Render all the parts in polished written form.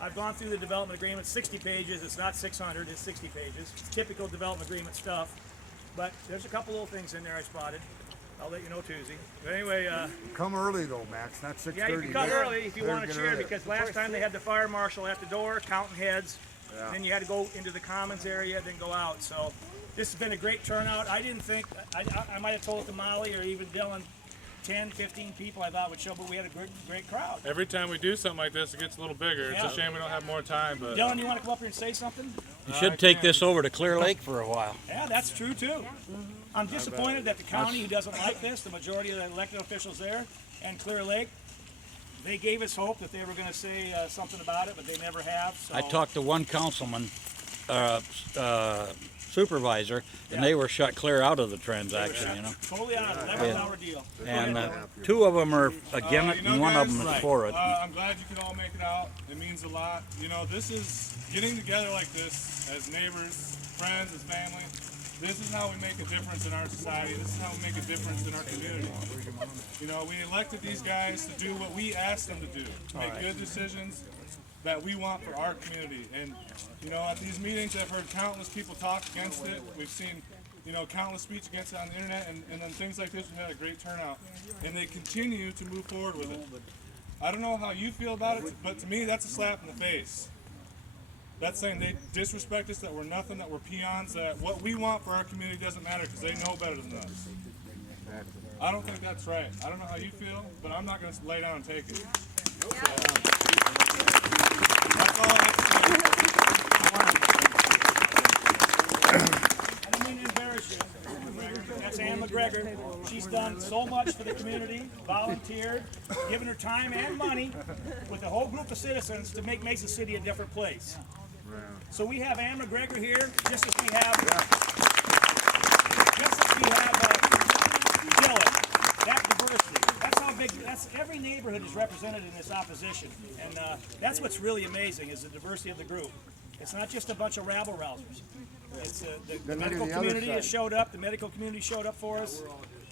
I've gone through the development agreement, 60 pages. It's not 600, it's 60 pages. It's typical development agreement stuff. But there's a couple little things in there I spotted. I'll let you know Tuesday. But anyway, come early though, Max. Not 6:30. yeah, you can come early if you want to cheer, because last time they had the fire marshal at the door counting heads. Yeah. And then you had to go into the commons area, then go out. So this has been a great turnout. I didn't think, I might have told it to Molly or even Dylan, 10, 15 people I thought would show, but we had a great crowd. Every time we do something like this, it gets a little bigger. Yeah. It's a shame we don't have more time. But Dylan, you want to come up here and say something? You should take this over to Clear Lake for a while. Yeah, that's true too. I'm disappointed that the county, who doesn't like this, the majority of the elected officials there, and Clear Lake, they gave us hope that they were going to say something about it, but they never have. So. I talked to one councilman, supervisor, and they were shut clear out of the transaction, you know. Totally out of it, 11-hour deal. And two of them are against it, and one of them is for it. I'm glad you could all make it out. It means a lot. You know, this is getting together like this as neighbors, friends, as family. This is how we make a difference in our society. This is how we make a difference in our community. You know, we elected these guys to do what we asked them to do, to make good decisions that we want for our community. And, you know, at these meetings, I've heard countless people talk against it. We've seen, you know, countless speech against it on the internet, and then things like this, we've had a great turnout. And they continue to move forward with it. I don't know how you feel about it, but to me, that's a slap in the face. That's saying they disrespect us, that we're nothing, that we're peons, that what we want for our community doesn't matter because they know better than us. I don't think that's right. I don't know how you feel, but I'm not going to lay down and take it. That's all I have to say. I don't mean to embarrass you. That's Ann McGregor. She's done so much for the community, volunteered, given her time and money with a whole group of citizens to make Mesa City a different place. So we have Ann McGregor here, just as we have Dylan. That diversity. That's how big. That's every neighborhood is represented in this opposition, and that's what's really amazing is the diversity of the group. It's not just a bunch of rabble-rousers. It's the medical community has showed up. The medical community showed up for us.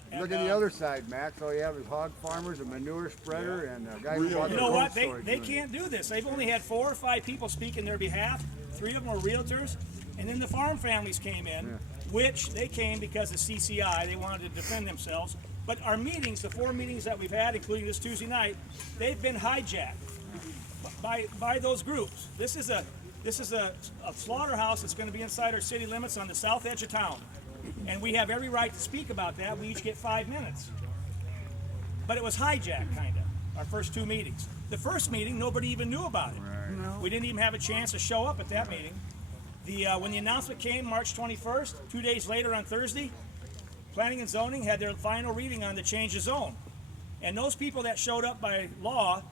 And, look at the other side, Max. All you have is hog farmers, a manure spreader, and a guy who bought you know what? They can't do this. They've only had 4 or 5 people speak in their behalf. 3 of them were realtors, and then the farm families came in, which they came because of CCI. They wanted to defend themselves. But our meetings, the 4 meetings that we've had, including this Tuesday night, they've been hijacked by those groups. This is a slaughterhouse that's going to be inside our city limits on the south edge of town. And we have every right to speak about that. We each get 5 minutes. But it was hijacked, kind of, our first 2 meetings. The first meeting, nobody even knew about it. Right. No. We didn't even have a chance to show up at that meeting. When the announcement came March 21st, 2 days later on Thursday, Planning and Zoning had their final reading on the change of zone. And those people that showed up by law,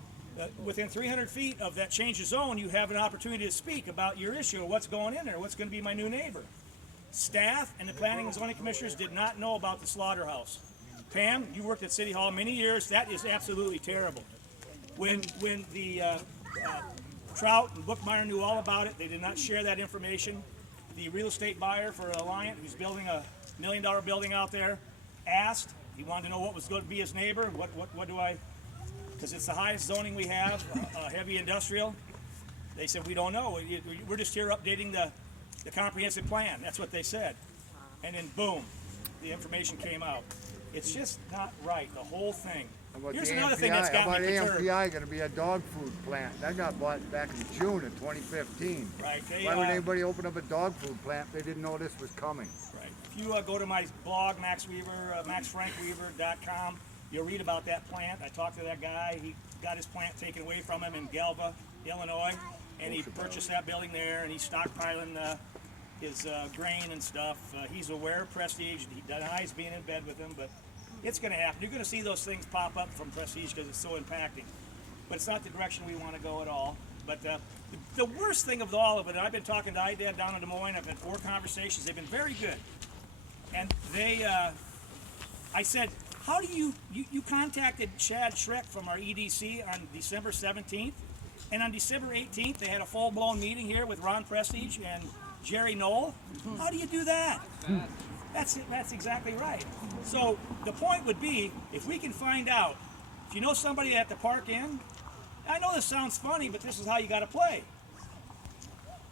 within 300 feet of that change of zone, you have an opportunity to speak about your issue, or what's going in there, what's going to be my new neighbor. Staff and the Planning and Zoning Commissioners did not know about the slaughterhouse. Pam, you worked at City Hall many years. That is absolutely terrible. When the Trout and Bookmeyer knew all about it, they did not share that information. The real estate buyer for Alliant, who's building a $1 million building out there, asked. He wanted to know what was going to be his neighbor. What do I? Because it's the highest zoning we have, heavy industrial. They said, we don't know. We're just here updating the comprehensive plan. That's what they said. And then boom, the information came out. It's just not right, the whole thing. Here's another thing that's got me perturbed. AMPI going to be a dog food plant? That got bought back in June of 2015. Right. Why would anybody open up a dog food plant if they didn't know this was coming? Right. If you go to my blog, maxfrankweaver.com, you'll read about that plant. I talked to that guy. He got his plant taken away from him in Galva, Illinois, and he purchased that building there, and he's stockpiling his grain and stuff. He's aware of Prestige. He denies being in bed with him, but it's going to happen. You're going to see those things pop up from Prestige because it's so impacting. But it's not the direction we want to go at all. But the worst thing of all of it, and I've been talking to IDAD down in Des Moines. I've had 4 conversations. They've been very good. And I said, how do you contacted Chad Schreck from our EDC on December 17th, and on December 18th they had a full-blown meeting here with Ron Prestige and Jerry Knoll. How do you do that? That's exactly right. So the point would be, if we can find out, if you know somebody at the Park Inn, I know this sounds funny, but this is how you got to play.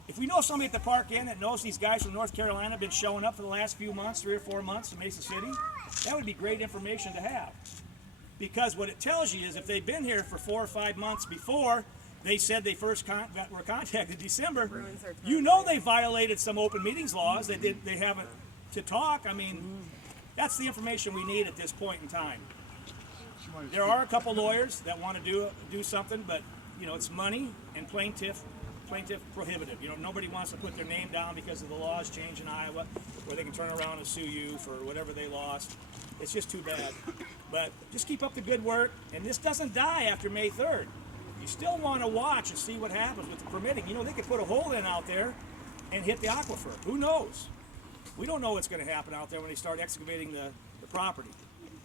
If we know somebody at the Park Inn that knows these guys from North Carolina have been showing up for the last few months, 3 or 4 months in Mason City, that would be great information to have. Because what it tells you is if they've been here for 4 or 5 months before they said they first were contacted in December, you know they violated some open meetings laws. They haven't to talk. I mean, that's the information we need at this point in time. There are a couple lawyers that want to do something, but you know it's money and plaintiff prohibitive. You know, nobody wants to put their name down because of the laws change in Iowa, where they can turn around and sue you for whatever they lost. It's just too bad. But just keep up the good work, and this doesn't die after May 3rd. You still want to watch and see what happens with the permitting. You know, they could put a hole in out there and hit the aquifer. Who knows? We don't know what's going to happen out there when they start excavating the property.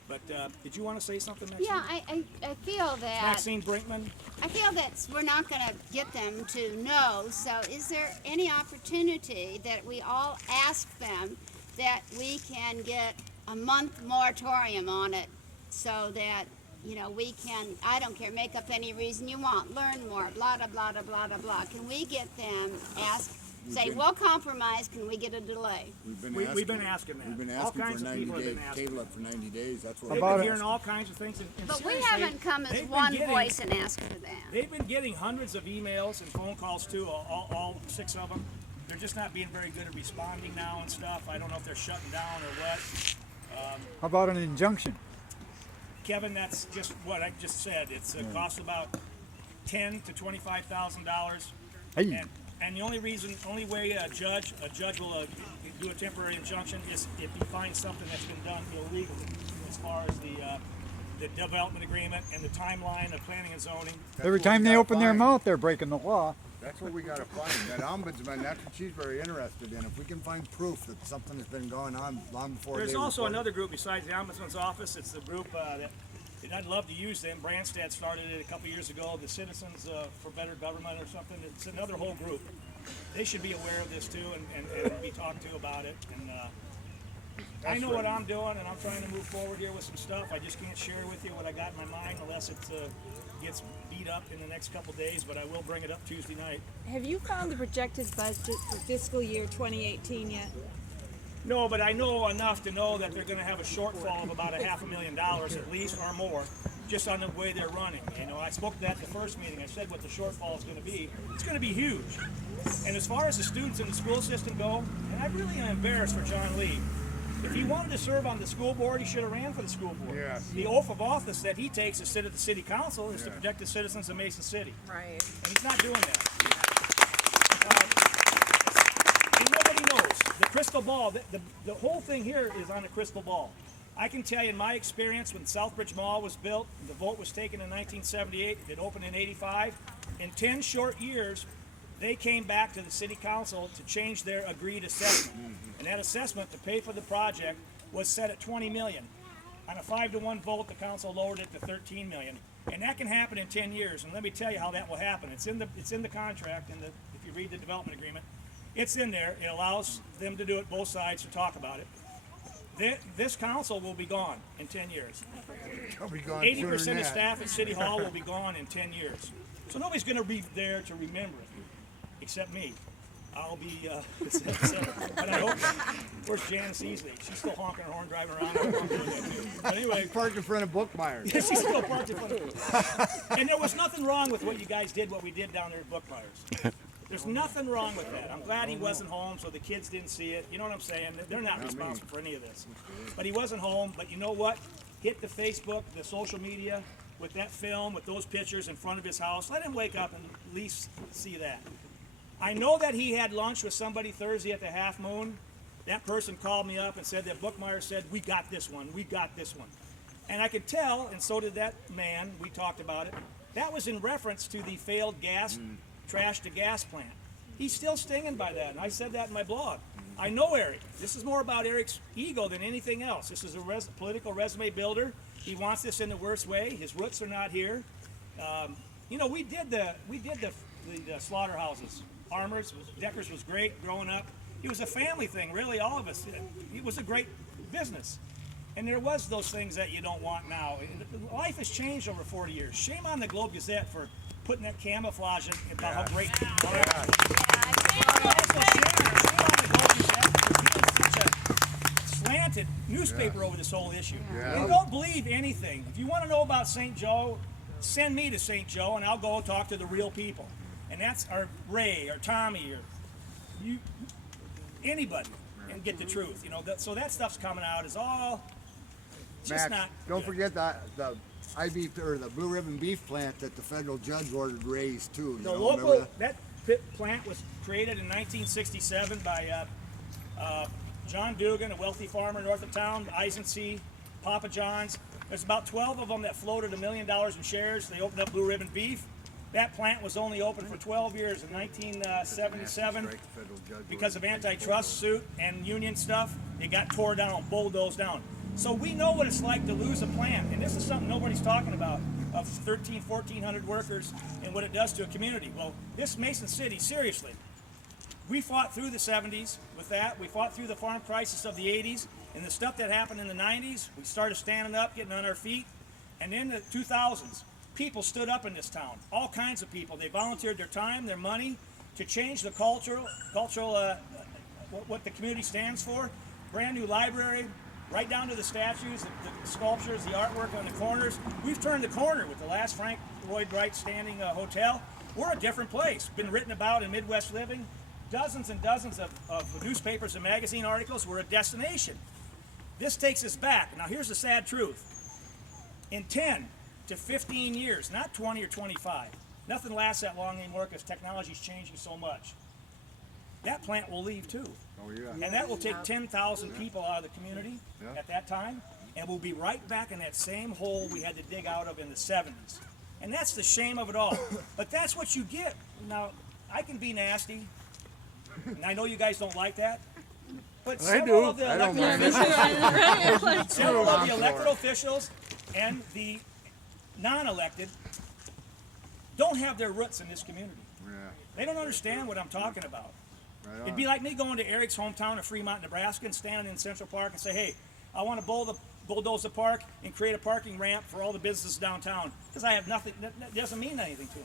But did you want to say something, Maxine? Yeah, I feel that Maxine Brinkman? I feel that we're not going to get them to know. So is there any opportunity that we all ask them that we can get a month moratorium on it so that, you know, we can, I don't care, make up any reason you want, learn more, blah, blah, blah, blah, blah, blah, blah. Can we get them, say, we'll compromise, can we get a delay? We've been asking that. We've been All asking kinds for of 90 people have days, been asking. table it for 90 days, that's what. They've been hearing all kinds of things. And But we seriously, haven't come as they've been one getting- voice and asked for that. They've been getting hundreds of emails and phone calls too, all 6 of them. They're just not being very good at responding now and stuff. I don't know if they're shutting down or what. How about an injunction? Kevin, that's just what I just said. It's costs about $10,000 to $25,000. Hey, And the only way a judge will do a temporary injunction is if he finds something that's been done illegally, as far as the development agreement and the timeline of planning and zoning. every time they open their mouth, they're breaking the law. That's what we gotta find, that ombudsman, that's what she's very interested in. If we can find proof that something has been going on long before There's they also report it. another group besides the Ombudsman's Office. It's the group that I'd love to use them. Branstad started it a couple years ago, the Citizens for Better Government or something. It's another whole group. They should be aware of this too and be talked to about it. And I know what I'm doing, and I'm trying to move forward here with some stuff. I just can't share with you what I got in my mind unless it gets beat up in the next couple days, but I will bring it up Tuesday night. Have you found the projected budget for fiscal year 2018 yet? No, but I know enough to know that they're going to have a shortfall of about $500,000 at least or more, just on the way they're running. You know, I spoke to that at the first meeting. I said what the shortfall is going to be. It's going to be huge. And as far as the students in the school system go, and I really am embarrassed for John Lee. If he wanted to serve on the school board, he should have ran for the school board. Yes. The oath of office that he takes to sit at the city council is to protect the citizens of Mason City. Right. And he's not doing that. And nobody knows. The crystal ball, the whole thing here is on a crystal ball. I can tell you in my experience when Southbridge Mall was built, the vote was taken in 1978, it opened in 85. In 10 short years, they came back to the city council to change their agreed assessment. And that assessment to pay for the project was set at $20 million. On a 5-to-1 vote, the council lowered it to $13 million. And that can happen in 10 years. And let me tell you how that will happen. It's in the contract, if you read the development agreement. It's in there. It allows them to do it, both sides to talk about it. This council will be gone in 10 years. They'll be gone sooner 80% than of that. staff at City Hall will be gone in 10 years. So nobody's going to be there to remember it, except me. I'll be, but I hope. Where's Janice Easley? She's still honking her horn, driving around. I'm doing that too. But anyway, Parked in front of Bookmeyer's. she's still parked in front of And there was nothing wrong with what you guys did, what we did down there at Bookmeyer's. There's nothing wrong with that. I'm glad he wasn't home, so the kids didn't see it. You know what I'm saying? They're not responsible for any of this. But he wasn't home. But you know what? Hit the Facebook, the social media, with that film, with those pictures in front of his house. Let him wake up and at least see that. I know that he had lunch with somebody Thursday at the Half Moon. That person called me up and said that Bookmeyer said, we got this one, we got this one. And I could tell, and so did that man, we talked about it, that was in reference to the failed gas, trash to gas plant. He's still stinging by that, and I said that in my blog. I know Eric. This is more about Eric's ego than anything else. This is a political resume builder. He wants this in the worst way. His roots are not here. You know, we did the slaughterhouses. Armours, Deckers was great growing up. It was a family thing, really, all of us. It was a great business. And there was those things that you don't want now. Life has changed over 40 years. Shame on the Globe Gazette for putting that camouflage in about how great. Slanted newspaper over this whole issue. Yeah. And don't believe anything. If you want to know about St. Joe, send me to St. Joe and I'll go talk to the real people. And that's our Ray or Tommy or you, anybody, and get the truth. You know, so that stuff's coming out is all just Max, not. don't good. forget that the IB or the Blue Ribbon Beef plant that the federal judge ordered raised too. You The know, local remember that plant was created in 1967 by John Dugan, a wealthy farmer north of town, Eisenseed, Papa John's. There's about 12 of them that floated $1 million in shares. They opened up Blue Ribbon Beef. That plant was only open for 12 years in 1977 because of antitrust suit and union stuff. It got tore down, bulldozed down. So we know what it's like to lose a plant, and this is something nobody's talking about, of 1,400 workers and what it does to a community. Well, this Mason City, seriously, we fought through the 70s with that. We fought through the farm crisis of the 80s, and the stuff that happened in the 90s, we started standing up, getting on our feet, and in the 2000s, people stood up in this town, all kinds of people. They volunteered their time, their money to change the cultural what the community stands for. Brand new library, right down to the statues, the sculptures, the artwork on the corners. We've turned the corner with the last Frank Lloyd Wright standing hotel. We're a different place. Been written about in Midwest Living. Dozens and dozens of newspapers and magazine articles. We're a destination. This takes us back. Now here's the sad truth. In 10 to 15 years, not 20 or 25, nothing lasts that long anymore because technology's changing so much. That plant will leave too. Oh yeah. And that will take 10,000 people out of the community at that time, and we'll be right back in that same hole we had to dig out of in the 70s. And that's the shame of it all. But that's what you get. Now, I can be nasty, and I know you guys don't like that, but several of the elected officials, several of the elected officials and the non-elected don't have their roots in this community. Yeah. They don't understand what I'm talking about. Right It'd be like me going to Eric's hometown of Fremont, Nebraska, and standing in Central Park and say, hey, I want to bulldoze the park and create a parking ramp for all the businesses downtown because I have nothing, that doesn't mean anything to me.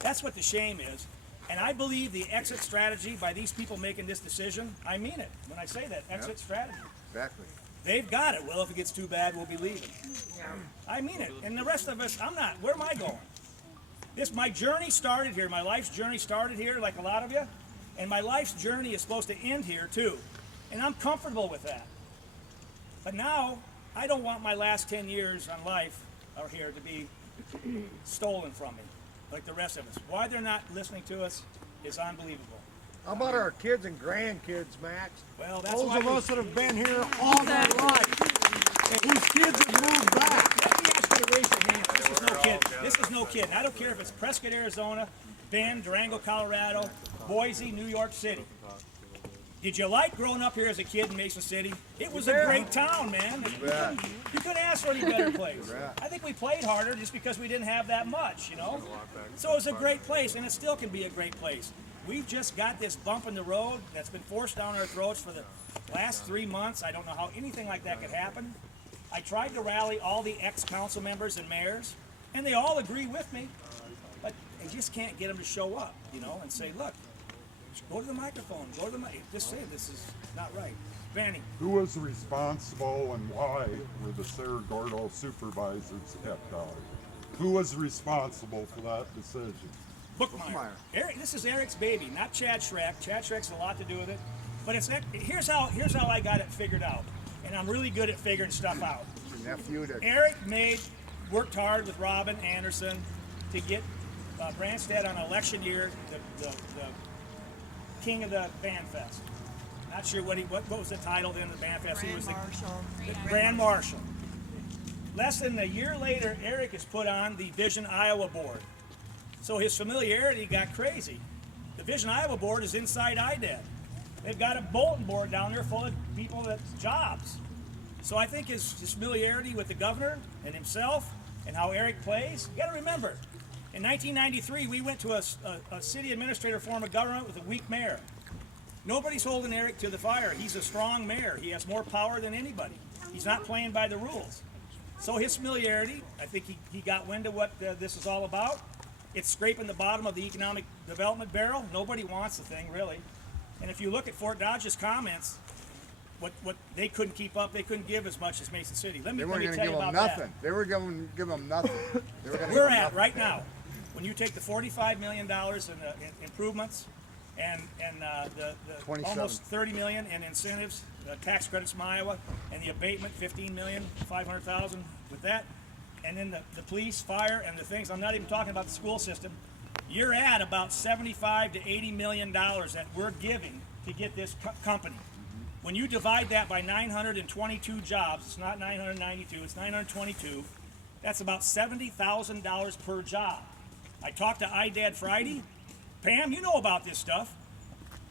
That's what the shame is. And I believe the exit strategy by these people making this decision, I mean it when I say that, exit strategy. Exactly. They've got it. Well, if it gets too bad, we'll be leaving. I mean it. And the rest of us, I'm not. Where am I going? My journey started here. My life's journey started here, like a lot of you. And my life's journey is supposed to end here, too. And I'm comfortable with that. But now, I don't want my last 10 years on life out here to be stolen from me, like the rest of us. Why they're not listening to us is unbelievable. How about our kids and grandkids, Max? Well, that's Those why of us that have been here all their life, and whose kids have moved back. Let me ask you to raise your hand. This is no kid. This is no kid. I don't care if it's Prescott, Arizona, Bend, Durango, Colorado, Boise, New York City. Did you like growing up here as a kid in Mason City? It was a great town, man. You couldn't ask for any better place. I think we played harder just because we didn't have that much, you know? So it was a great place, and it still can be a great place. We've just got this bump in the road that's been forced down our throats for the last 3 months. I don't know how anything like that could happen. I tried to rally all the ex-council members and mayors, and they all agree with me, but I just can't get them to show up, you know, and say, look, go to the microphone, go to the mic, just say this is not right. Vanny. Who was responsible and why were the Cerro Gordo supervisors kept out? Who was responsible for that decision? Bookmeyer. Eric, this is Eric's baby, not Chad Schreck. Chad Schreck's a lot to do with it, but here's how I got it figured out, and I'm really good at figuring stuff out. Your nephew to Eric worked hard with Robin Anderson to get Branstad on election year the king of the band fest. Not sure what was the title then of the band fest. He was the Grand Marshal. Less than a year later, Eric is put on the Vision Iowa board. So his familiarity got crazy. The Vision Iowa board is inside IDED. They've got a bulletin board down there full of people that's jobs. So I think his familiarity with the governor and himself and how Eric plays, you got to remember, in 1993, we went to a city administrator form of government with a weak mayor. Nobody's holding Eric to the fire. He's a strong mayor. He has more power than anybody. He's not playing by the rules. So his familiarity, I think he got wind of what this is all about. It's scraping the bottom of the economic development barrel. Nobody wants the thing, really. And if you look at Fort Dodge's comments, what they couldn't keep up, they couldn't give as much as Mason City. Let me They weren't tell going to you give them about nothing. that. They were going to give them nothing. They were gonna We're give 'em at nothing. right now, when you take the $45 million in improvements and the 27. almost $30 million in incentives, tax credits from Iowa, and the abatement, $15,500,000 with that, and then the police, fire, and the things. I'm not even talking about the school system. You're at about $75 to $80 million that we're giving to get this company. When you divide that by 922 jobs, it's not 992, it's 922. That's about $70,000 per job. I talked to IDAD Friday. Pam, you know about this stuff.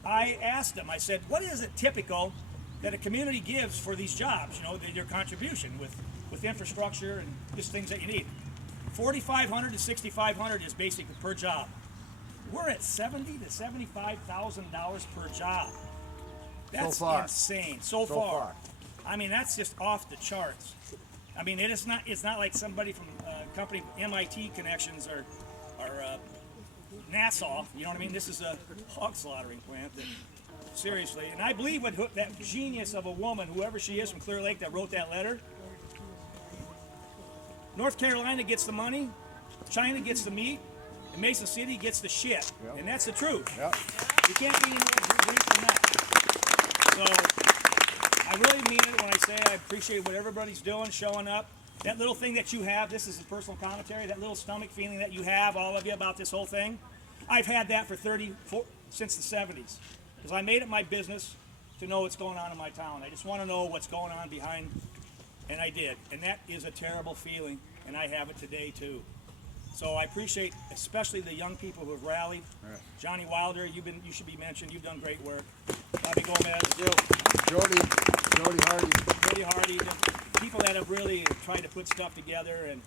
I asked them, I said, what is it typical that a community gives for these jobs? You know, your contribution with infrastructure and just things that you need. $4,500 to $6,500 is basically per job. We're at $70,000 to $75,000 per job. That's far. insane. So far. I mean, that's just off the charts. I mean, it's not like somebody from company MIT connections or Nassau. You know what I mean? This is a hog slaughtering plant. Seriously, and I believe that genius of a woman, whoever she is from Clear Lake, that wrote that letter. North Carolina gets the money, China gets the meat, and Mason City gets the shit. Yep. And that's the truth. Yep. You can't be any more from that. So I really mean it when I say I appreciate what everybody's doing, showing up. That little thing that you have, this is a personal commentary, that little stomach feeling that you have, all of you, about this whole thing. I've had that for since the 70s. Because I made it my business to know what's going on in my town. I just want to know what's going on behind, and I did. And that is a terrible feeling, and I have it today too. So I appreciate especially the young people who have rallied. Johnny Wilder, you should be mentioned. You've done great work. Bobby Gomez, Jody Hardy. Jody Hardy, the people that have really tried to put stuff together. And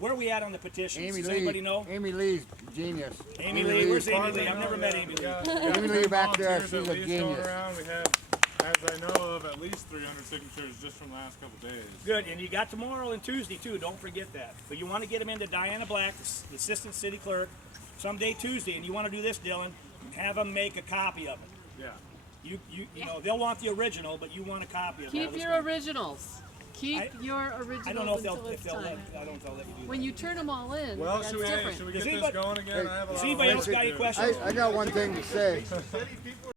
where are we at on the petitions? Amy Does Lee. anybody know? Amy Lee's genius. Amy Lee, where's Amy Lee? I've never met Amy Lee. Amy Lee back there, Volunteers she's at a least genius. going around. We have, as I know of, at least 300 signatures just from the last couple days. Good, and you got tomorrow and Tuesday too, don't forget that. But you want to get them into Diana Black, the assistant city clerk, someday Tuesday, and you want to do this, Dylan, have them make a copy of it. Yeah. You know, they'll want the original, but you want a copy of it. Keep your originals. Keep your originals I don't know if until they'll it's time. I don't know if they'll let you do When that. you turn them all in, Well, that's should we different. get Does this anybody- going again? I have a Does lot anybody of else work got to any do. questions? I got one thing to say.